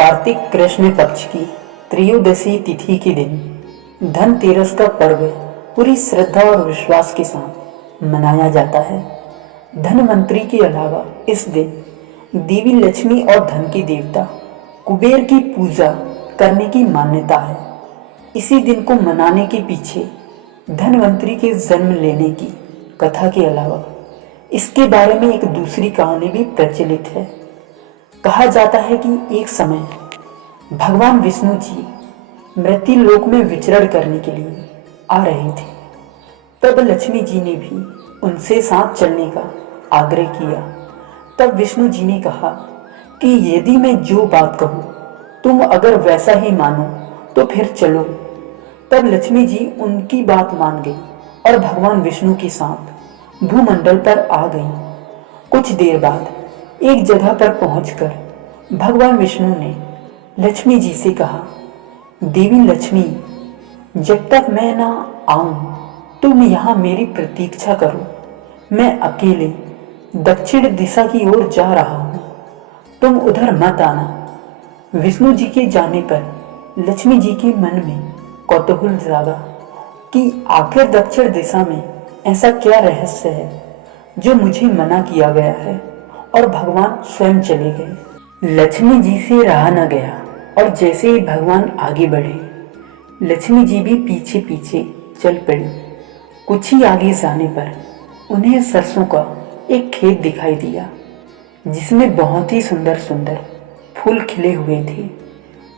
कार्तिक कृष्ण पक्ष की त्रयोदशी तिथि के दिन धनतेरस का पर्व पूरी श्रद्धा और विश्वास के साथ मनाया जाता है। धनवंतरी के अलावा इस दिन देवी लक्ष्मी और धन के देवता कुबेर की पूजा करने की मान्यता है। इसी दिन को मनाने के पीछे धनवंतरी के जन्म लेने की कथा के अलावा इसके बारे में एक दूसरी कहानी भी प्रचलित है। कहा जाता है कि एक समय भगवान विष्णु जी मृत्यु लोक में विचरण करने के लिए आ रहे थे। तब लक्ष्मी जी ने भी उनसे साथ चलने का आग्रह किया। तब विष्णु जी ने कहा कि यदि मैं जो बात कहूँ तुम अगर वैसा ही मानो तो फिर चलो। तब लक्ष्मी जी उनकी बात मान गई और भगवान विष्णु के साथ भूमंडल पर आ गई। कुछ देर बाद एक जगह पर पहुंचकर भगवान विष्णु ने लक्ष्मी जी से कहा, देवी लक्ष्मी, जब तक मैं ना आऊं तुम यहाँ मेरी प्रतीक्षा करो। मैं अकेले दक्षिण दिशा की ओर जा रहा हूँ, तुम उधर मत आना। विष्णु जी के जाने पर लक्ष्मी जी के मन में कौतूहल जागा कि आखिर दक्षिण दिशा में ऐसा क्या रहस्य है जो मुझे मना किया गया है, और भगवान स्वयं चले गए। लक्ष्मी जी से रहा न गया और जैसे ही भगवान आगे बढ़े लक्ष्मी जी भी पीछे पीछे चल पड़ी। कुछ ही आगे जाने पर उन्हें सरसों का एक खेत दिखाई दिया जिसमें बहुत ही सुंदर सुंदर फूल खिले हुए थे।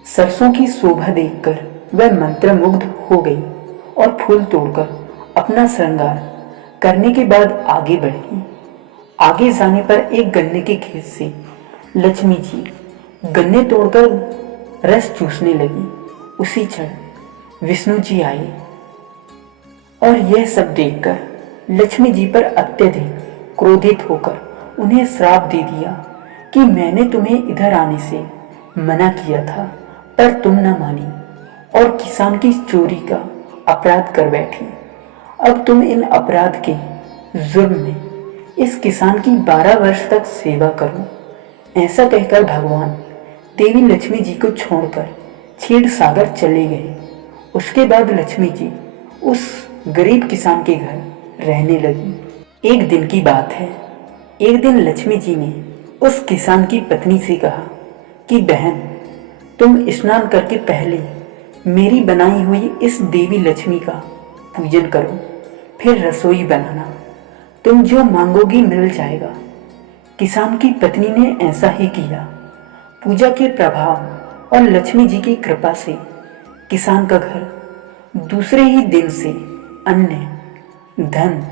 सरसों की शोभा देखकर वह मंत्रमुग्ध हो गई और फूल तोड़कर अपना श्रृंगार करने के बाद आगे बढ़ी। आगे जाने पर एक गन्ने के खेत से लक्ष्मी जी गन्ने तोड़कर रस चूसने लगी। उसी क्षण विष्णु जी आए और यह सब देखकर लक्ष्मी जी पर अत्यधिक क्रोधित होकर उन्हें श्राप दे दिया कि मैंने तुम्हें इधर आने से मना किया था पर तुम न मानी और किसान की चोरी का अपराध कर बैठी। अब तुम इन अपराध के जुर्म में इस किसान की 12 वर्ष तक सेवा करो। ऐसा कहकर भगवान देवी लक्ष्मी जी को छोड़कर क्षीर सागर चले गए। उसके बाद लक्ष्मी जी उस गरीब किसान के घर रहने लगी। एक दिन की बात है, एक दिन लक्ष्मी जी ने उस किसान की पत्नी से कहा कि बहन, तुम स्नान करके पहले मेरी बनाई हुई इस देवी लक्ष्मी का पूजन करो, फिर रसोई बनाना, तुम जो मांगोगी मिल जाएगा। किसान की पत्नी ने ऐसा ही किया। पूजा के प्रभाव और लक्ष्मी जी की कृपा से किसान का घर दूसरे ही दिन से अन्न, धन,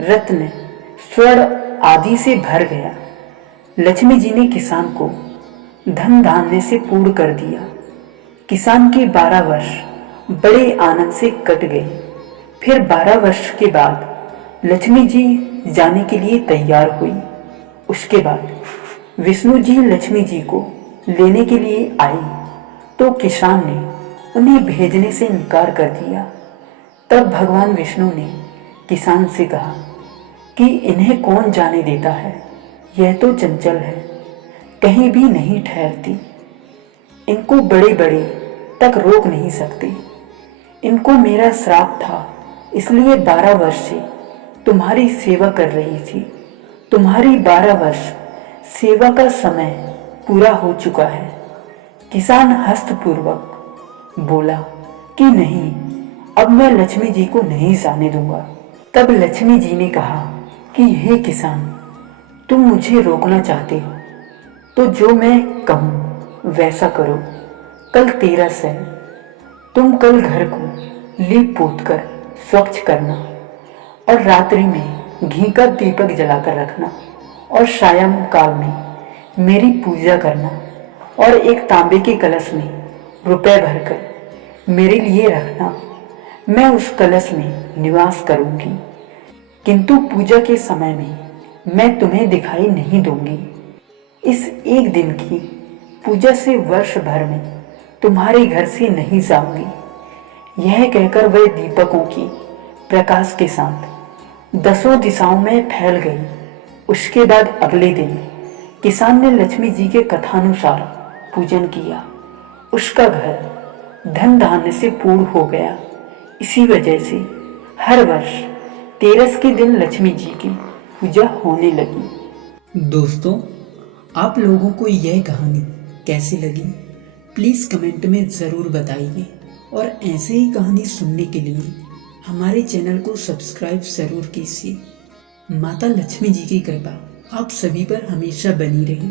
रत्न, स्वर्ण आदि से भर गया। लक्ष्मी जी ने किसान को धन धान्य से पूर्ण कर दिया। किसान के 12 वर्ष बड़े आनंद से कट गए। फिर 12 वर्ष के बाद लक्ष्मी जी जाने के लिए तैयार हुई। उसके बाद विष्णु जी लक्ष्मी जी को लेने के लिए आई तो किसान ने उन्हें भेजने से इनकार कर दिया। तब भगवान विष्णु ने किसान से कहा कि इन्हें कौन जाने देता है, यह तो चंचल है, कहीं भी नहीं ठहरती, इनको बड़े बड़े तक रोक नहीं सकते। इनको मेरा श्राप था, इसलिए 12 वर्ष से तुम्हारी सेवा कर रही थी। तुम्हारी 12 वर्ष सेवा का समय पूरा हो चुका है। किसान हस्तपूर्वक बोला कि नहीं, अब मैं लक्ष्मी जी को नहीं जाने दूंगा। तब लक्ष्मी जी ने कहा कि हे किसान, तुम मुझे रोकना चाहते हो तो जो मैं कहूँ वैसा करो। कल तेरस है, तुम कल घर को लीप पोत कर स्वच्छ करना और रात्रि में घी का दीपक जलाकर रखना और सायं काल में मेरी पूजा करना और एक तांबे के कलश में रुपए भरकर मेरे लिए रखना। मैं उस कलश में निवास करूंगी, किंतु पूजा के समय में मैं तुम्हें दिखाई नहीं दूंगी। इस एक दिन की पूजा से वर्ष भर में तुम्हारे घर से नहीं जाऊंगी। यह कहकर वह दीपकों की प्रकाश के साथ 10 दिशाओं में फैल गई। उसके बाद अगले दिन किसान ने लक्ष्मी जी के कथानुसार पूजन किया। उसका घर धन धान्य से पूर्ण हो गया। इसी वजह से हर वर्ष तेरस के दिन लक्ष्मी जी की पूजा होने लगी। दोस्तों, आप लोगों को यह कहानी कैसी लगी प्लीज़ कमेंट में ज़रूर बताइए, और ऐसे ही कहानी सुनने के लिए हमारे चैनल को सब्सक्राइब ज़रूर कीजिए। माता लक्ष्मी जी की कृपा आप सभी पर हमेशा बनी रहे।